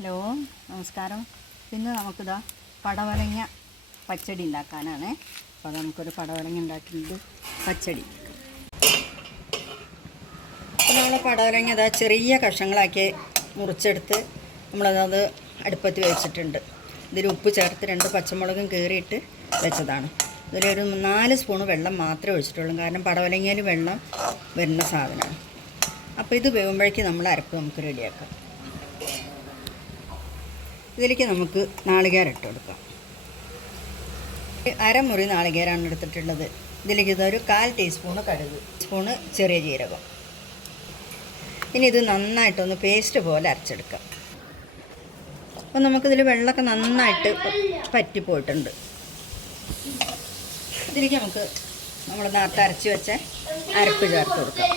Hello നമസ്കാരം. ഇന്ന് നമുക്കിതാ പടവലങ്ങ പച്ചടി ഉണ്ടാക്കാനാണ്. അപ്പോൾ നമുക്കൊരു പടവലങ്ങ ഉണ്ടാക്കിയിട്ടുണ്ട് പച്ചടി. അപ്പോൾ നമ്മൾ പടവലങ്ങ ഇതാ ചെറിയ കഷ്ണങ്ങളാക്കി മുറിച്ചെടുത്ത് നമ്മളത് അടുപ്പത്ത് വെച്ചിട്ടുണ്ട്. ഇതിൽ ഉപ്പ് ചേർത്ത് രണ്ട് പച്ചമുളകും കീറിയിട്ട് വെച്ചതാണ്. ഇതിലൊരു നാല് സ്പൂൺ വെള്ളം മാത്രമേ ഒഴിച്ചിട്ടുള്ളൂ. കാരണം പടവലങ്ങയിൽ വെള്ളം വരുന്ന സാധനമാണ്. അപ്പോൾ ഇത് വേകുമ്പോഴേക്ക് നമ്മൾ അരപ്പ് നമുക്ക് റെഡിയാക്കാം. ഇതിലേക്ക് നമുക്ക് നാളികേരം ഇട്ട് കൊടുക്കാം. അരമുറി നാളികേരമാണ് എടുത്തിട്ടുള്ളത്. ഇതിലേക്ക് ഒരു കാൽ ടീസ്പൂണ് കടുക് സ്പൂണ് ചെറിയ ജീരകം. ഇനി ഇത് നന്നായിട്ടൊന്ന് പേസ്റ്റ് പോലെ അരച്ചെടുക്കാം. അപ്പോൾ നമുക്കിതിൽ വെള്ളമൊക്കെ നന്നായിട്ട് പറ്റിപ്പോയിട്ടുണ്ട് ഇതിലേക്ക് നമുക്ക് നമ്മൾ നേരത്തെ അരച്ച് വെച്ച അരപ്പ് ചേർത്ത് കൊടുക്കാം.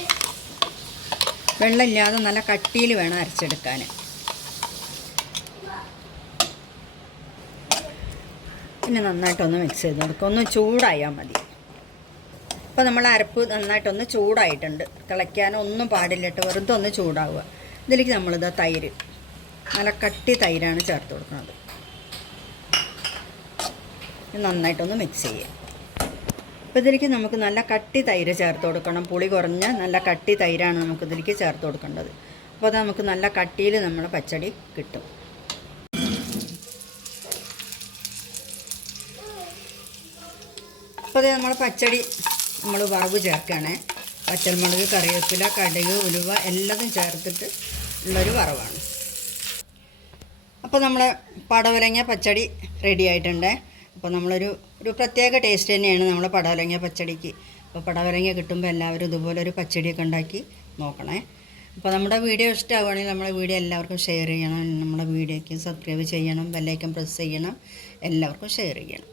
വെള്ളമില്ലാതെ നല്ല കട്ടിയിൽ വേണം അരച്ചെടുക്കാൻ പിന്നെ നന്നായിട്ടൊന്ന് മിക്സ് ചെയ്ത് കൊടുക്കുക ഒന്ന് ചൂടായാൽ മതി. അപ്പോൾ നമ്മൾ അരപ്പ് നന്നായിട്ടൊന്ന് ചൂടായിട്ടുണ്ട്. തിളയ്ക്കാനൊന്നും പാടില്ലിട്ട് വെറുതെ ഒന്ന് ചൂടാവുക. ഇതിലേക്ക് നമ്മളിത് തൈര്. നല്ല കട്ടി തൈരാണ് ചേർത്ത് കൊടുക്കുന്നത്. നന്നായിട്ടൊന്ന് മിക്സ് ചെയ്യുക. അപ്പോൾ ഇതിലേക്ക് നമുക്ക് നല്ല കട്ടി തൈര് ചേർത്ത് കൊടുക്കണം. പുളി കുറഞ്ഞ നല്ല കട്ടി തൈരാണ് നമുക്ക് ഇതിലേക്ക് ചേർത്ത് കൊടുക്കേണ്ടത്. അപ്പോൾ അത് നമുക്ക് നല്ല കട്ടിയിൽ നമ്മുടെ പച്ചടി കിട്ടും. അപ്പോൾ നമ്മൾ പച്ചടി നമ്മൾ വറവ് ചേർക്കുകയാണേ. പച്ചമുളക് കറിവേപ്പില കടുക് ഉലുവ എല്ലാതും ചേർത്തിട്ട് ഉള്ളൊരു വറവാണ്. അപ്പോൾ നമ്മൾ പടവലങ്ങ പച്ചടി റെഡി ആയിട്ടുണ്ട്. അപ്പോൾ നമ്മളൊരു ഒരു പ്രത്യേക ടേസ്റ്റ് തന്നെയാണ് നമ്മൾ പടവലങ്ങ പച്ചടിക്ക്. അപ്പോൾ പടവലങ്ങ കിട്ടുമ്പോൾ എല്ലാവരും ഇതുപോലെ ഒരു പച്ചടിയൊക്കെ ഉണ്ടാക്കി നോക്കണേ. അപ്പോൾ നമ്മുടെ വീഡിയോ ഇഷ്ടമാവുകയാണെങ്കിൽ നമ്മളെ വീഡിയോ എല്ലാവർക്കും ഷെയർ ചെയ്യണം. നമ്മുടെ വീഡിയോയ്ക്ക് സബ്സ്ക്രൈബ് ചെയ്യണം ബെല്ലൈക്കൻ പ്രസ് ചെയ്യണം. എല്ലാവർക്കും ഷെയർ ചെയ്യണം.